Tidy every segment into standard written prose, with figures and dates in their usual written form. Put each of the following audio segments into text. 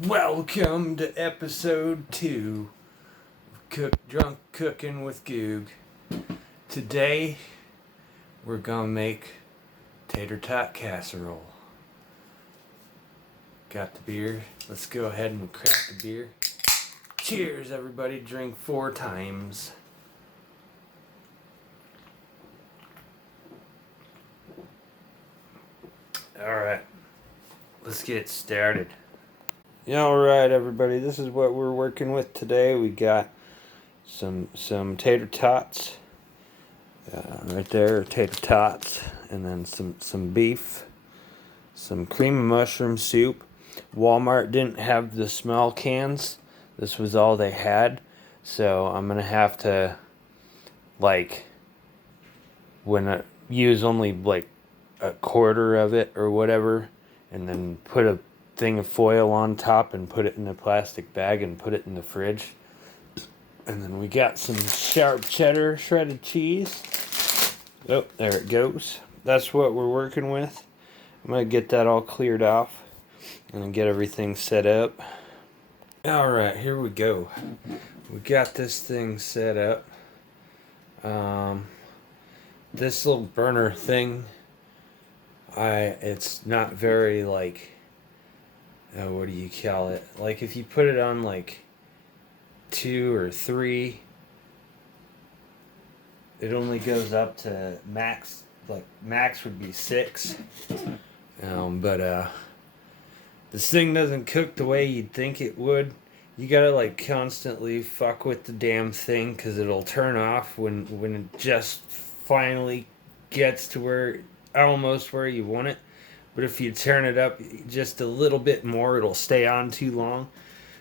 Welcome to episode 2 of Drunk Cooking with Googz. Today we're gonna make Tater-Tot casserole. Got the beer. Let's go ahead and crack the beer. Cheers, everybody. Drink 4 times. Alright, let's get started. Alright, everybody, this is what we're working with today. We got some tater tots right there, tater tots, and then some beef, some cream and mushroom soup. Walmart didn't have the small cans. This was all they had, so I'm gonna have to use only like a quarter of it or whatever, and then put a thing of foil on top and put it in a plastic bag and put it in the fridge. And then we got some sharp cheddar shredded cheese. Oh, there it goes. That's what we're working with. I'm gonna get that all cleared off and get everything set up. Alright, here we go. We got this thing set up. This little burner thing, it's not very what do you call it? Like if you put it on like 2 or 3, it only goes up to max. Like max would be 6. But this thing doesn't cook the way you'd think it would. You gotta constantly fuck with the damn thing, because it'll turn off when it just finally gets to almost where you want it. But if you turn it up just a little bit more, it'll stay on too long.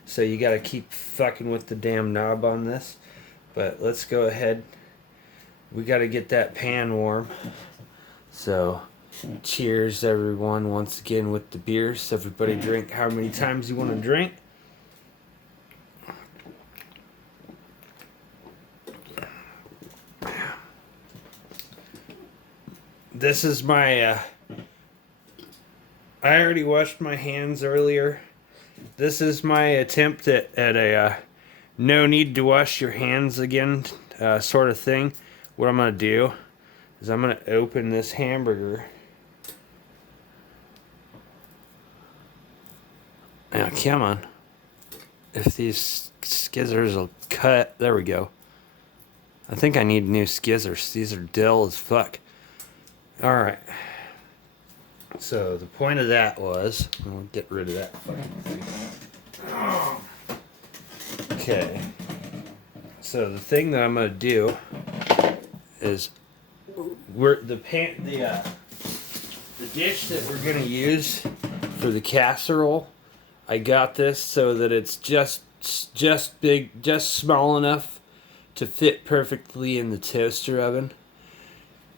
So you gotta keep fucking with the damn knob on this. But let's go ahead. We gotta get that pan warm. So cheers, everyone, once again with the beers. Everybody drink how many times you want to drink. This is my I already washed my hands earlier. This is my attempt at a no need to wash your hands again sort of thing. What I'm going to do is I'm going to open this hamburger. Now, come on. If these skizzers will cut. There we go. I think I need new skizzers. These are dull as fuck. Alright. So the point of that was, I'll get rid of that fucking thing. Okay. So the thing that I'm gonna do is the dish that we're gonna use for the casserole. I got this so that it's just big, just small enough to fit perfectly in the toaster oven.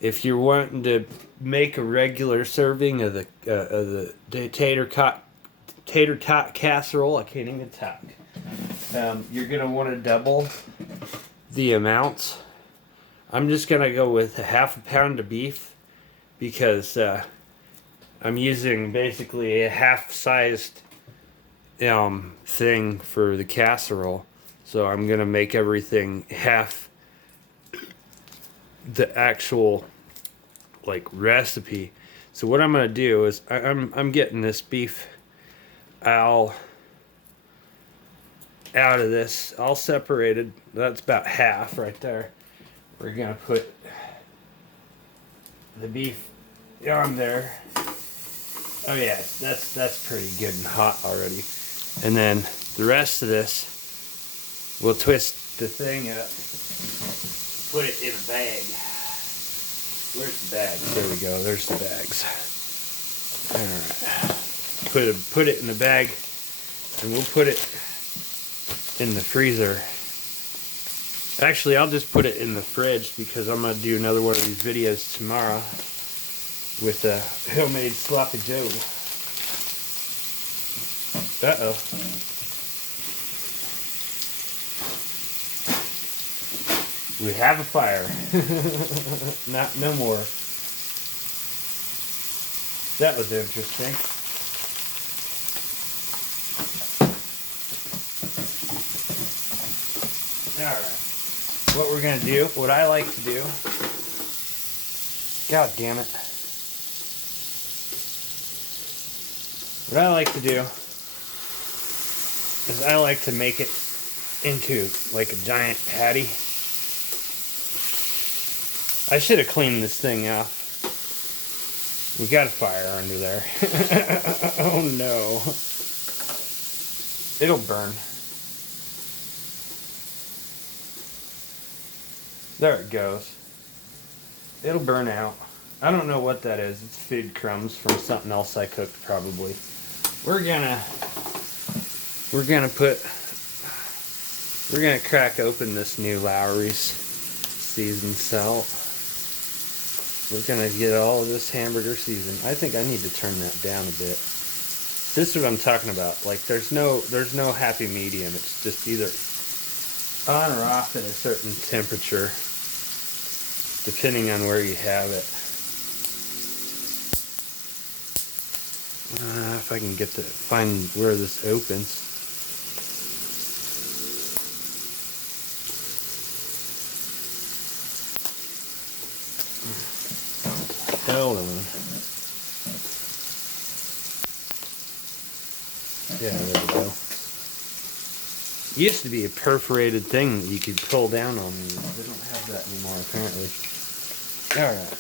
If you're wanting to make a regular serving of the tater-tot casserole, I can't even talk. You're gonna want to double the amounts. I'm just gonna go with a half a pound of beef, because I'm using basically a half-sized thing for the casserole. So I'm gonna make everything half the actual recipe. So what I'm gonna do is I'm getting this beef out of this, all separated. That's about half right there. We're gonna put the beef on there. Oh yeah, that's pretty good and hot already. And then the rest of this, we'll twist the thing up, put it in a bag. Where's the bags? There we go. There's the bags. Alright. Put it in the bag, and we'll put it in the freezer. Actually, I'll just put it in the fridge, because I'm going to do another one of these videos tomorrow with a homemade sloppy joe. Uh-oh. We have a fire. No more. That was interesting. Alright. What we're gonna do, what I like to do, god damn it. What I like to do is I like to make it into like a giant patty. I should have cleaned this thing off. We got a fire under there. Oh no. It'll burn. There it goes. It'll burn out. I don't know what that is. It's food crumbs from something else I cooked probably. We're gonna crack open this new Lowry's seasoned salt. We're gonna get all of this hamburger seasoned. I think I need to turn that down a bit. This is what I'm talking about. Like there's no happy medium. It's just either on or off at a certain temperature, depending on where you have it. If I can find where this opens. Hold on. Yeah, there we go. It used to be a perforated thing that you could pull down on. They don't have that anymore, apparently. Alright.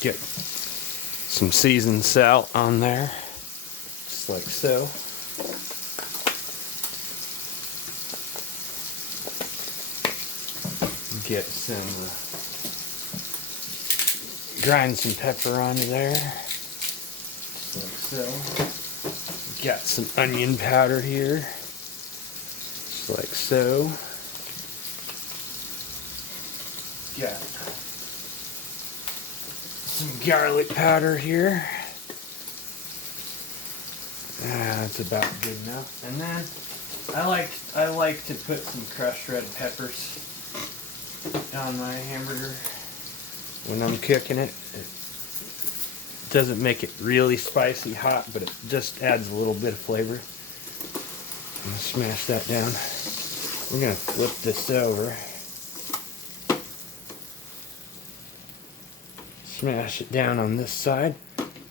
Get some seasoned salt on there. Just like so. Get some... grind some pepper onto there. Just like so. Got some onion powder here, just like so. Got some garlic powder here. That's about good enough. And then I like to put some crushed red peppers on my hamburger when I'm cooking it. It doesn't make it really spicy hot, but it just adds a little bit of flavor. I'm gonna smash that down. We're gonna flip this over. Smash it down on this side.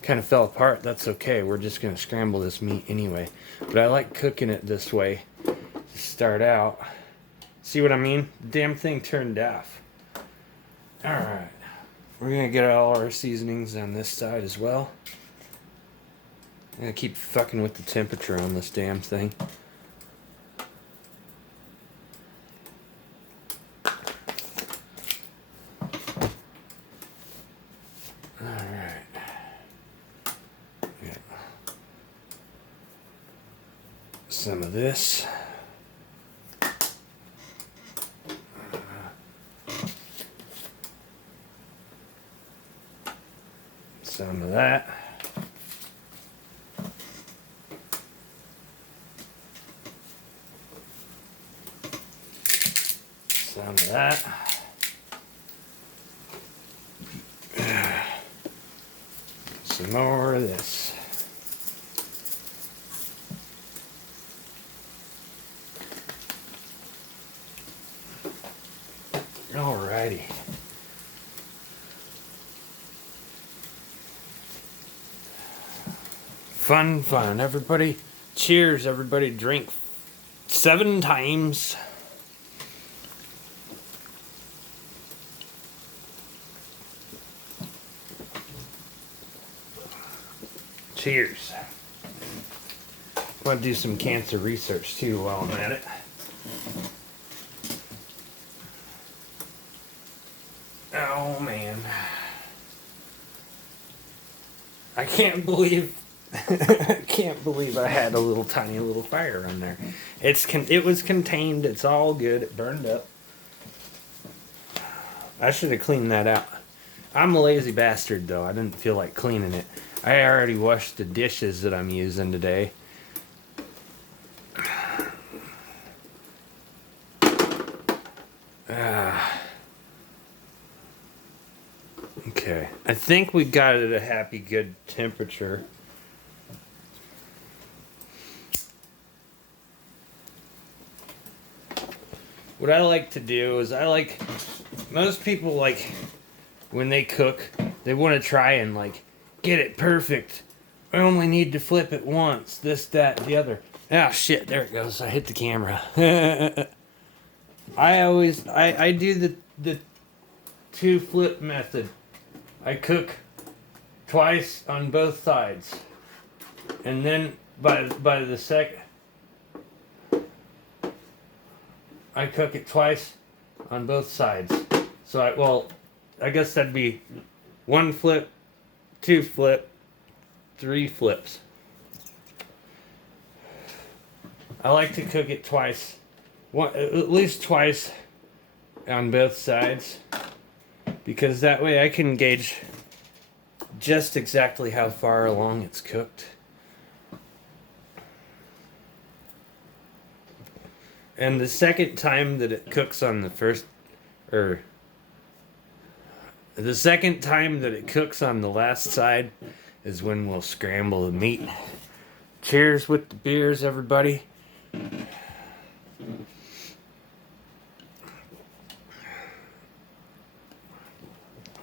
Kind of fell apart. That's okay. We're just gonna scramble this meat anyway. But I like cooking it this way to start out. See what I mean? The damn thing turned off. Alright. We're going to get all our seasonings on this side as well. I'm going to keep fucking with the temperature on this damn thing. Alright. Yeah. Some of this. Some of that. Some of that. Some more of this. Alrighty. Fun, everybody. Cheers, everybody. Drink 7 times. Cheers. I'm gonna do some cancer research too while I'm at it. Oh man. I can't believe I had a little tiny little fire on there. It was contained. It's all good. It burned up. I should have cleaned that out. I'm a lazy bastard though. I didn't feel like cleaning it. I already washed the dishes that I'm using today. Okay. I think we got it at a happy good temperature. what I like to do is most people like when they cook, they want to try and like get it perfect. I only need to flip it once, this, that, the other. Ah, shit, there it goes. I hit the camera. I do the two flip method. I cook twice on both sides. And then by the second, I cook it twice on both sides. So I guess that'd be one flip, two flip, three flips. I like to cook it twice, at least twice on both sides, because that way I can gauge just exactly how far along it's cooked. And the second time that it cooks on the second time that it cooks on the last side is when we'll scramble the meat. Cheers with the beers, everybody.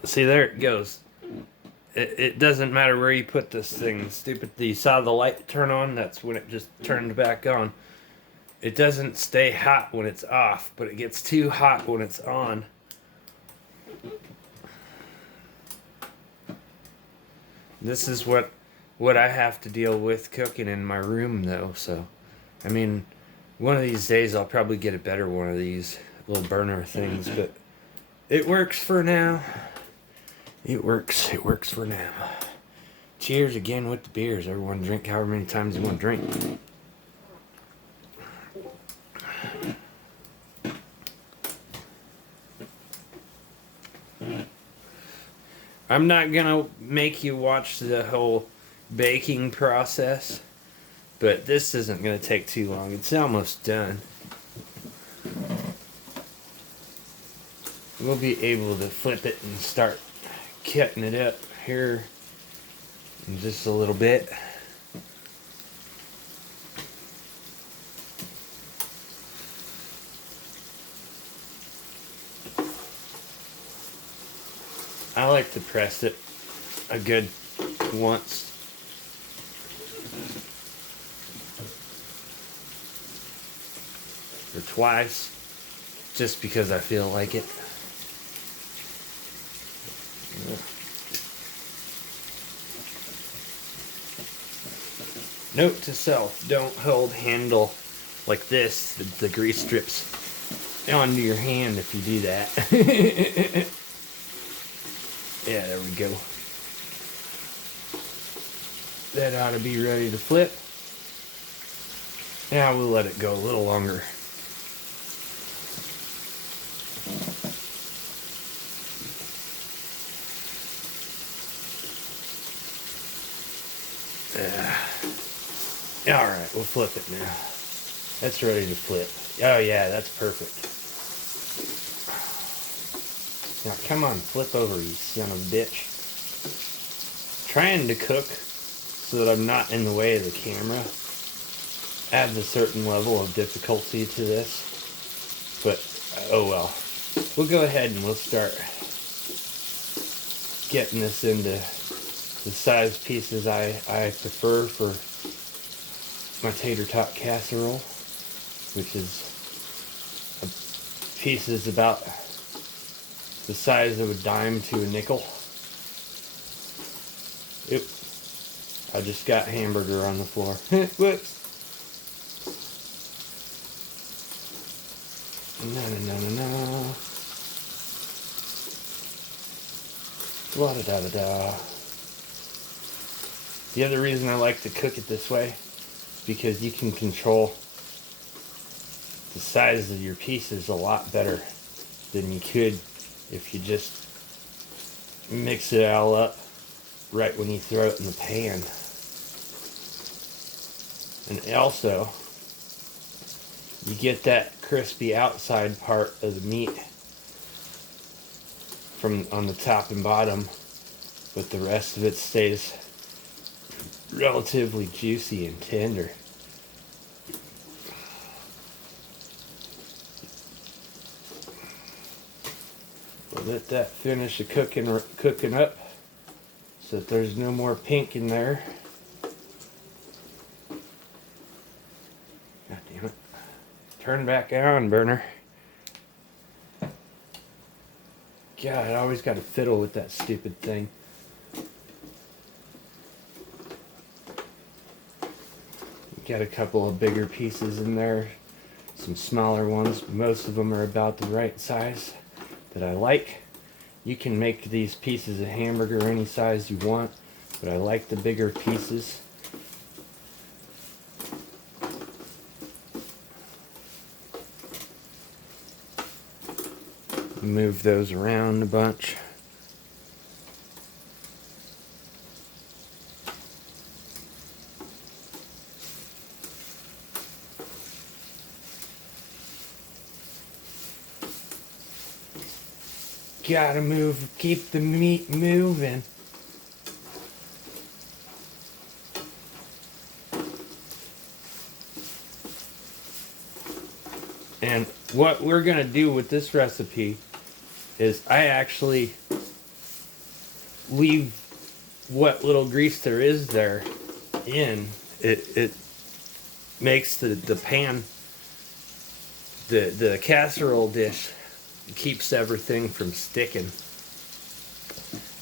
See, there it goes. It doesn't matter where you put this thing. Stupid. You saw the light turn on? That's when it just turned back on. It doesn't stay hot when it's off, but it gets too hot when it's on. This is what I have to deal with cooking in my room, though. So, I mean, one of these days I'll probably get a better one of these little burner things, but it works for now. It works for now. Cheers again with the beers. Everyone drink however many times you want to drink. I'm not gonna make you watch the whole baking process, but this isn't gonna take too long. It's almost done. We'll be able to flip it and start cutting it up here in just a little bit. I like to press it a good once. Or twice, just because I feel like it. Note to self, don't hold handle like this, the grease strips onto your hand if you do that. Yeah, there we go. That ought to be ready to flip. Now we'll let it go a little longer. Alright, we'll flip it now. That's ready to flip. Oh yeah, that's perfect. Now come on, flip over, you son of a bitch. Trying to cook so that I'm not in the way of the camera adds a certain level of difficulty to this. But, oh well. We'll go ahead and we'll start getting this into the size pieces I prefer for my Tater-Tot casserole, which is pieces about the size of a dime to a nickel. Oop. I just got hamburger on the floor. Whoops. No. La da da da da. The other reason I like to cook it this way is because you can control the size of your pieces a lot better than you could if you just mix it all up right when you throw it in the pan. And also, you get that crispy outside part of the meat from on the top and bottom, but the rest of it stays relatively juicy and tender. Let that finish cooking up so that there's no more pink in there. God damn it. Turn back on, burner. God, I always got to fiddle with that stupid thing. Got a couple of bigger pieces in there, some smaller ones. Most of them are about the right size that I like. You can make these pieces of hamburger any size you want, but I like the bigger pieces. Move those around a bunch. Gotta move, keep the meat moving. And what we're gonna do with this recipe is I actually leave what little grease there is there in. It makes the pan, the casserole dish, keeps everything from sticking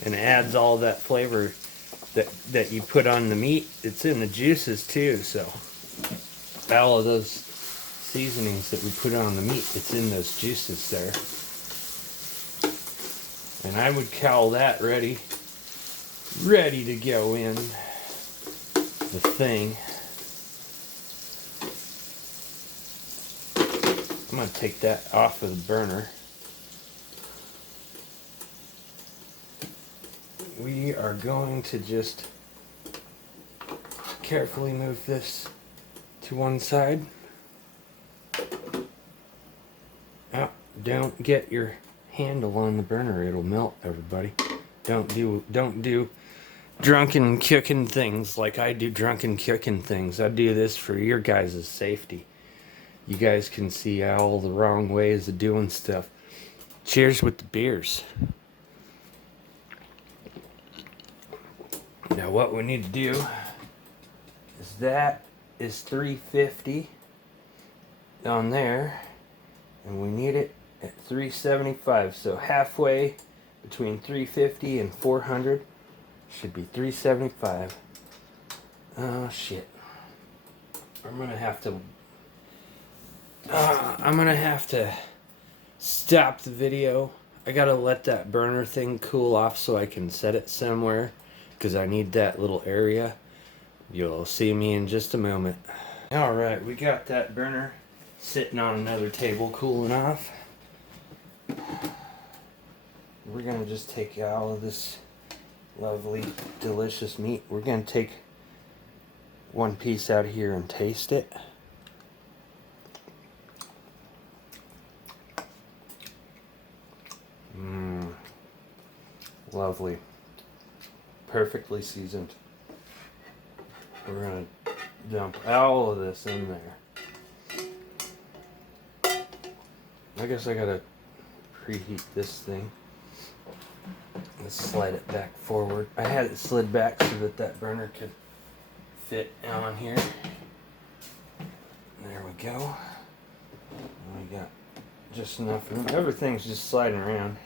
and adds all that flavor that you put on the meat. It's in the juices too, so all of those seasonings that we put on the meat, it's in those juices there. And I would call that ready to go in the thing. I'm going to take that off of the burner. We are going to just carefully move this to one side. Oh, don't get your handle on the burner, it'll melt, everybody. Don't do drunken cooking things like I do drunken cooking things. I do this for your guys' safety. You guys can see all the wrong ways of doing stuff. Cheers with the beers. Now what we need to do is that is 350 on there, and we need it at 375. So halfway between 350 and 400 should be 375. Oh shit. I'm gonna have to stop the video. I gotta let that burner thing cool off so I can set it somewhere, because I need that little area. You'll see me in just a moment. Alright, we got that burner sitting on another table cooling off. We're gonna just take all of this lovely, delicious meat. We're gonna take one piece out of here and taste it. Lovely. Perfectly seasoned. We're gonna dump all of this in there. I guess I gotta preheat this thing. Let's slide it back forward. I had it slid back so that burner could fit on here. There we go. We got just enough room. Everything's just sliding around.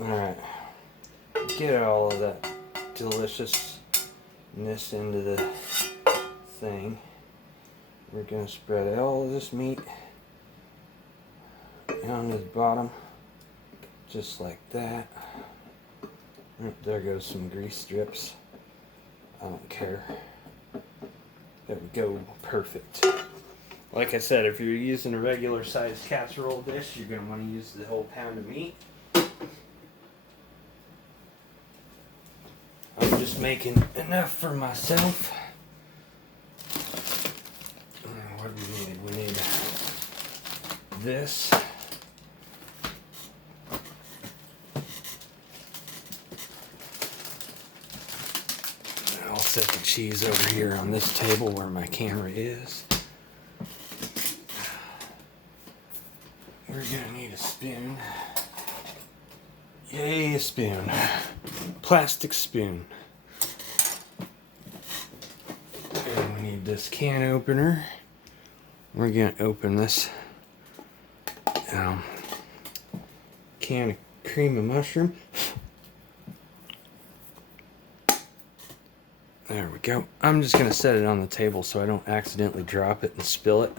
Alright. Get all of that deliciousness into the thing. We're going to spread all of this meat on the bottom, just like that. There goes some grease strips. I don't care. There we go. Perfect. Like I said, if you're using a regular sized casserole dish, you're going to want to use the whole pound of meat. I'm just making enough for myself. What do we need? We need this. I'll set the cheese over here on this table where my camera is. We're gonna need a spoon. Yay, a spoon. Plastic spoon. And we need this can opener. We're gonna open this can of cream of mushroom. There we go. I'm just gonna set it on the table so I don't accidentally drop it and spill it.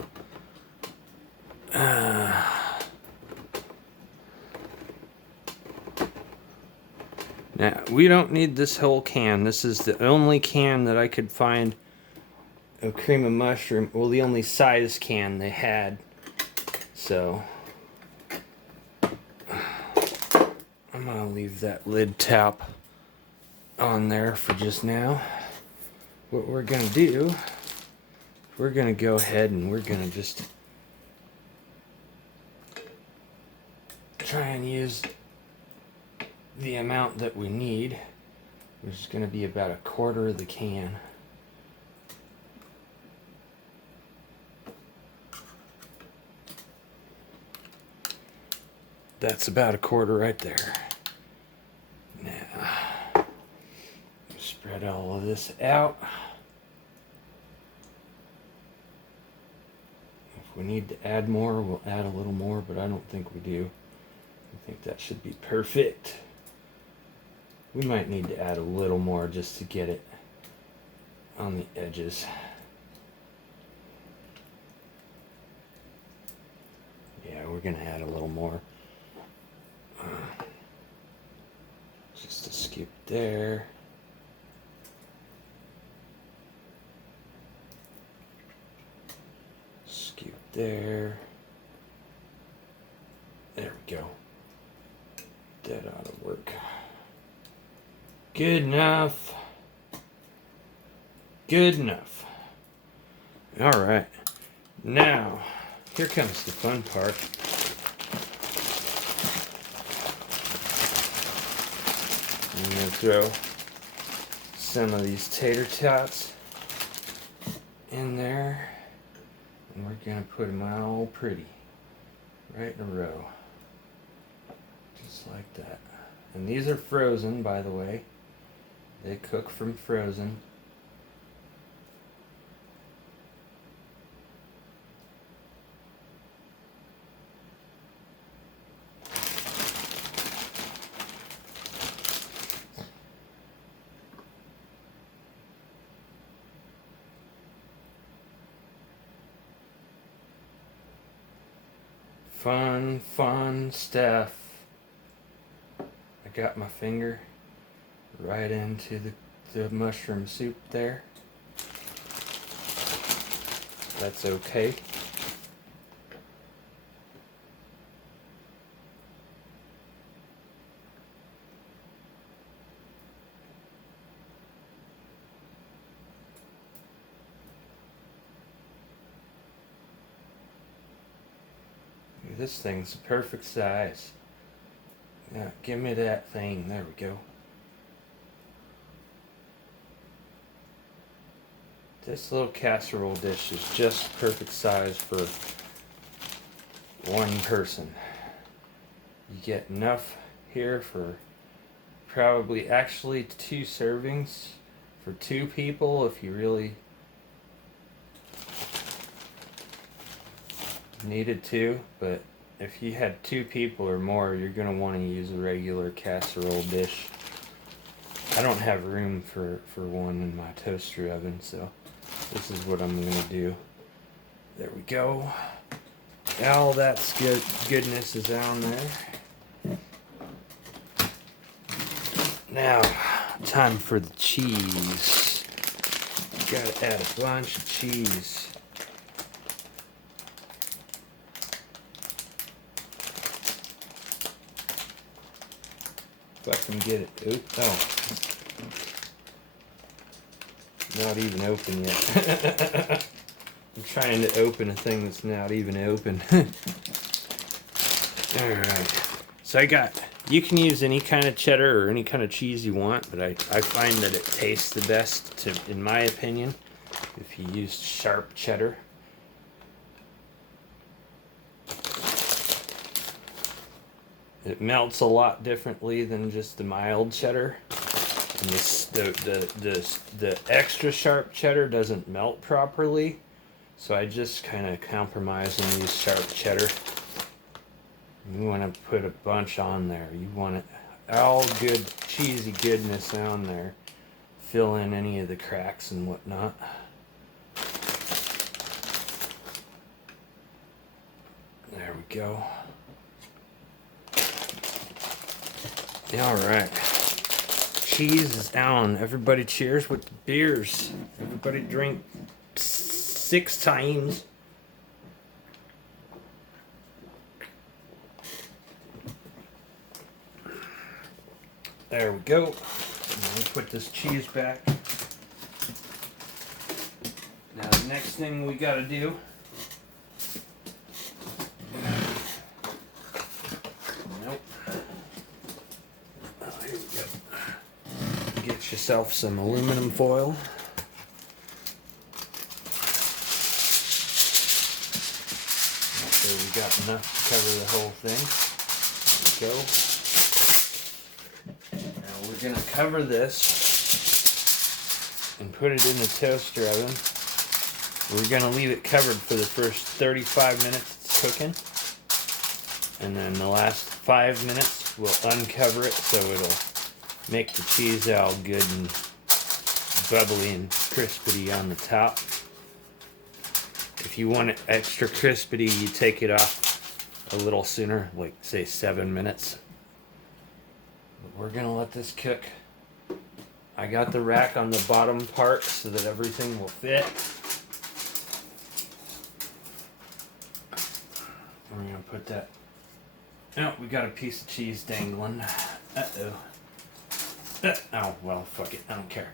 Now, we don't need this whole can. This is the only can that I could find of cream of mushroom. Well, the only size can they had. So, I'm going to leave that lid top on there for just now. What we're going to do, we're going to go ahead and we're going to just try and use the amount that we need, which is going to be about a quarter of the can. That's about a quarter right there. Now, spread all of this out. If we need to add more, we'll add a little more, but I don't think we do. I think that should be perfect. We might need to add a little more just to get it on the edges. Yeah, we're going to add a little more. Just a scoop there. Scoop there. There we go. That ought to work. Good enough. Good enough. All right. Now, here comes the fun part. I'm going to throw some of these tater tots in there. And we're going to put them all pretty. Right in a row. Just like that. And these are frozen, by the way. They cook from frozen. Fun stuff. I got my finger right into the mushroom soup there. That's okay. This thing's the perfect size. Now, give me that thing. There we go. This little casserole dish is just perfect size for one person. You get enough here for probably actually 2 servings for 2 people if you really needed to, but if you had 2 people or more, you're going to want to use a regular casserole dish. I don't have room for one in my toaster oven, so this is what I'm going to do. There we go. All that goodness is on there. Now, time for the cheese. Gotta add a bunch of cheese. If I can get it not even open yet. I'm trying to open a thing that's not even open. Alright, so you can use any kind of cheddar or any kind of cheese you want, but I find that it tastes the best, in my opinion, if you use sharp cheddar. It melts a lot differently than just the mild cheddar. And the extra sharp cheddar doesn't melt properly. So I just kind of compromise and use sharp cheddar. You want to put a bunch on there. You want it all good, cheesy goodness on there. Fill in any of the cracks and whatnot. There we go. Alright. Cheese is down. Everybody cheers with the beers. Everybody drink 6 times. There we go. Let me put this cheese back. Now the next thing we gotta do. Nope. Oh, here we go. Get yourself some aluminum foil. So we got enough to cover the whole thing. There we go. We're going to cover this and put it in the toaster oven. We're going to leave it covered for the first 35 minutes it's cooking. And then the last 5 minutes we'll uncover it so it'll make the cheese all good and bubbly and crispy on the top. If you want it extra crispy, you take it off a little sooner, like say 7 minutes. We're gonna let this cook. I got the rack on the bottom part so that everything will fit. We're gonna put that. Oh, we got a piece of cheese dangling. Oh well, fuck it. I don't care.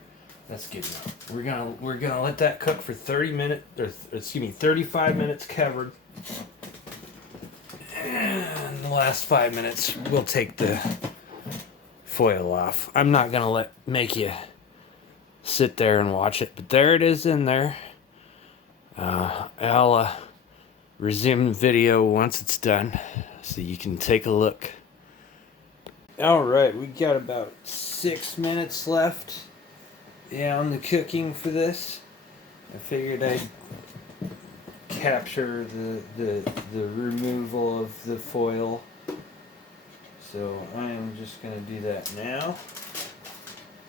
That's good enough. We're gonna let that cook for 30 minutes, or excuse me, 35 minutes covered. And the last 5 minutes, we'll take the foil off. I'm not gonna make you sit there and watch it, but there it is in there. I'll resume the video once it's done so you can take a look. Alright, we got about 6 minutes left on the cooking for this. I figured I'd capture the removal of the foil. So I am just going to do that now.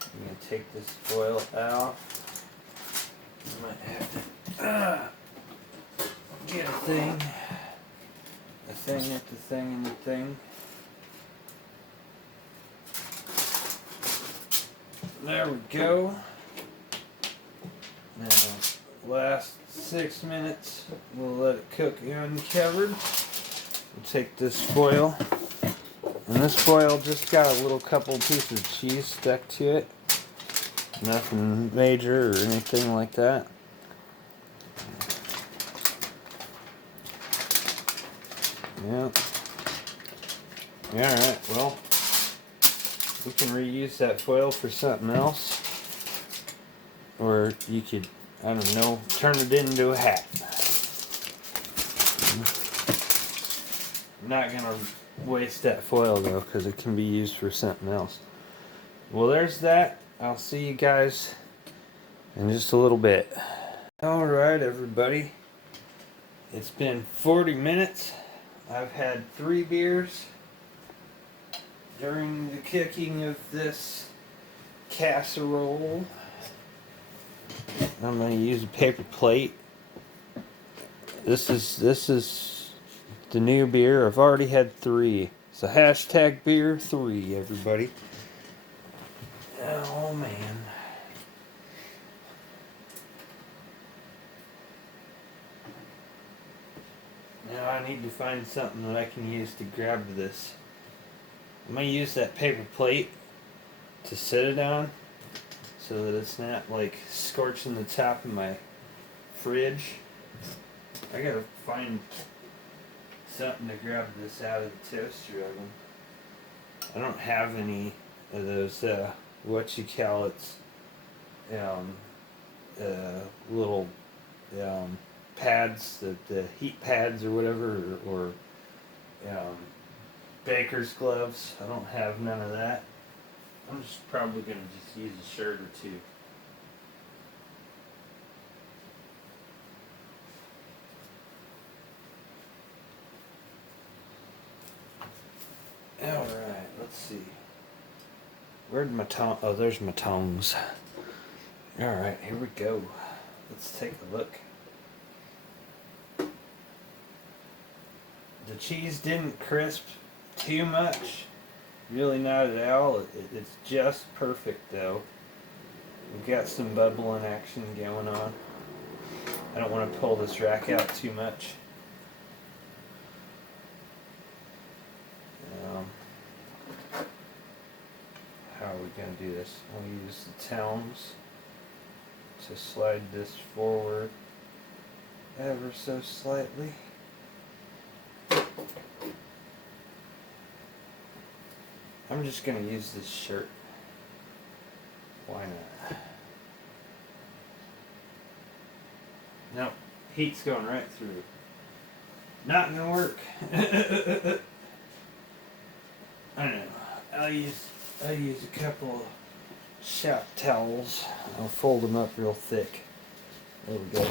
I'm going to take this foil out. I might have to get a thing at the thing and the thing. There we go. Now, last 6 minutes, we'll let it cook uncovered. We'll take this foil. And this foil just got a little couple pieces of cheese stuck to it. Nothing major or anything like that. Yep. Alright, well, we can reuse that foil for something else. Or you could, I don't know, turn it into a hat. I'm not going to waste that foil though, because it can be used for something else. Well, there's that. I'll see you guys in just a little bit. Alright everybody, it's been 40 minutes. I've had 3 beers during the cooking of this casserole. I'm going to use a paper plate. This is the new beer. I've already had 3. So hashtag beer 3, everybody. Oh man. Now I need to find something that I can use to grab this. I'm going to use that paper plate to sit it on so that it's not like scorching the top of my fridge. I gotta find something to grab this out of the toaster oven. I don't have any of those little pads, the heat pads or whatever, or baker's gloves. I don't have none of that. I'm just probably gonna just use a shirt or two. Alright, let's see. Where'd my tongs? Oh, there's my tongs. Alright, here we go. Let's take a look. The cheese didn't crisp too much. Really not at all. It's just perfect though. We've got some bubbling action going on. I don't want to pull this rack out too much. How are we going to do this? I'll use the tongs to slide this forward ever so slightly. I'm just going to use this shirt. Why not? Nope, heat's going right through. Not gonna work. I know. I'll use a couple of shop towels. I'll fold them up real thick. There we go.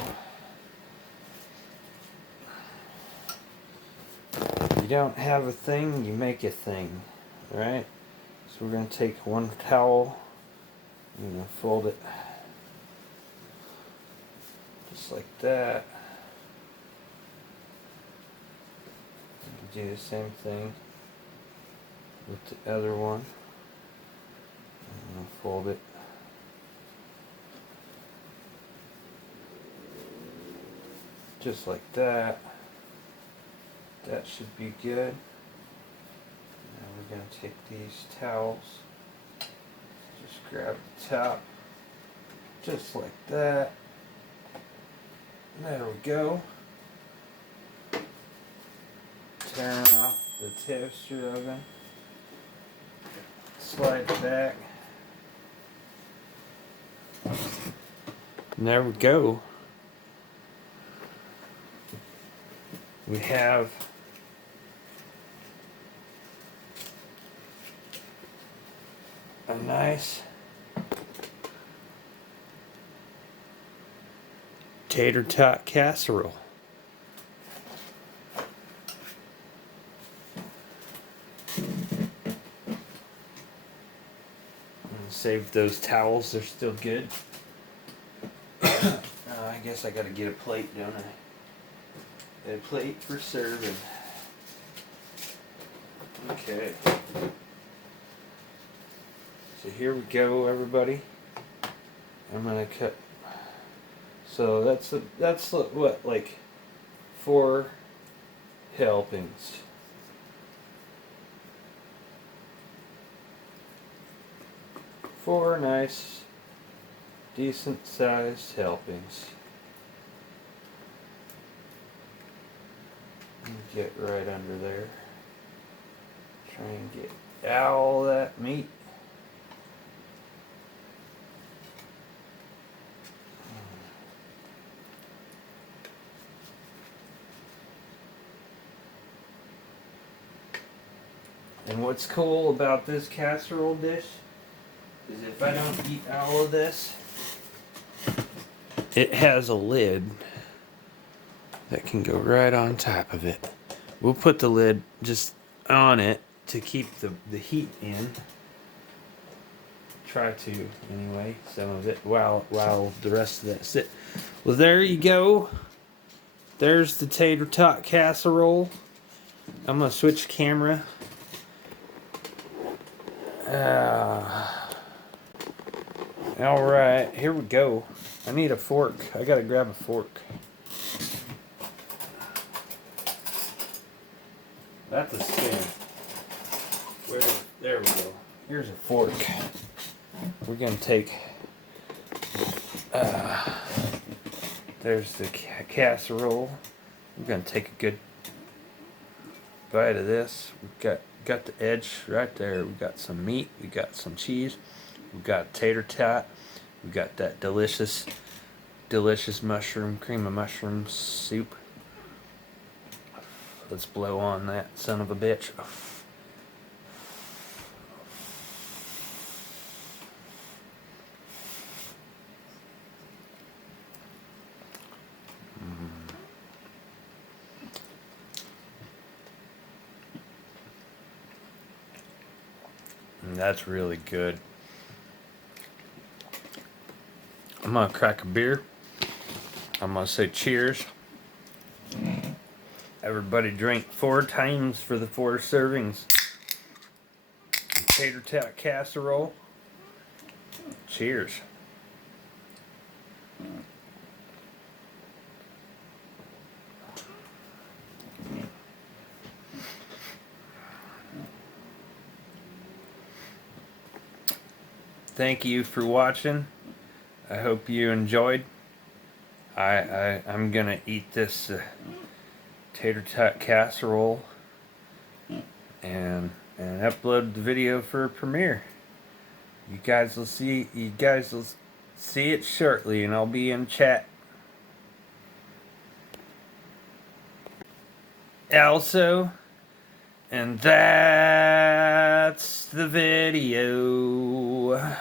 You don't have a thing, you make a thing, right? So we're gonna take one towel. I'm gonna fold it just like that. Do the same thing with the other one. I'm gonna fold it just like that. That should be good. Now we're gonna take these towels, just grab the top, just like that. There we go. Tearing off the toaster oven. Slide it back. And there we go. We have a nice tater-tot casserole. Save those towels, they're still good. I guess I gotta get a plate, don't I? A plate for serving. Okay. So here we go, everybody. I'm gonna cut. So that's what, like 4 helpings. Four nice, decent sized helpings. Get right under there. Try and get all that meat. And what's cool about this casserole dish is if I don't eat all of this, it has a lid that can go right on top of it. We'll put the lid just on it to keep the heat in. Try to, anyway, some of it while the rest of that sit. Well, there you go. There's the tater-tot casserole. I'm gonna switch camera. Alright, here we go. I need a fork. I gotta grab a fork. That's a spin. There we go. Here's a fork. We're gonna take, there's the casserole. We're gonna take a good bite of this. We've got the edge right there. We got some meat. We got some cheese. We got tater tot. We got that delicious mushroom, cream of mushroom soup. Let's blow on that son of a bitch. That's really good. I'm gonna crack a beer. I'm gonna say cheers. Everybody drink 4 times for the 4 servings. Tater-Tot casserole. Cheers. Thank you for watching. I hope you enjoyed. I'm gonna eat this tater-tot casserole and upload the video for a premiere. You guys will see it shortly, and I'll be in chat. Also, and that's the video.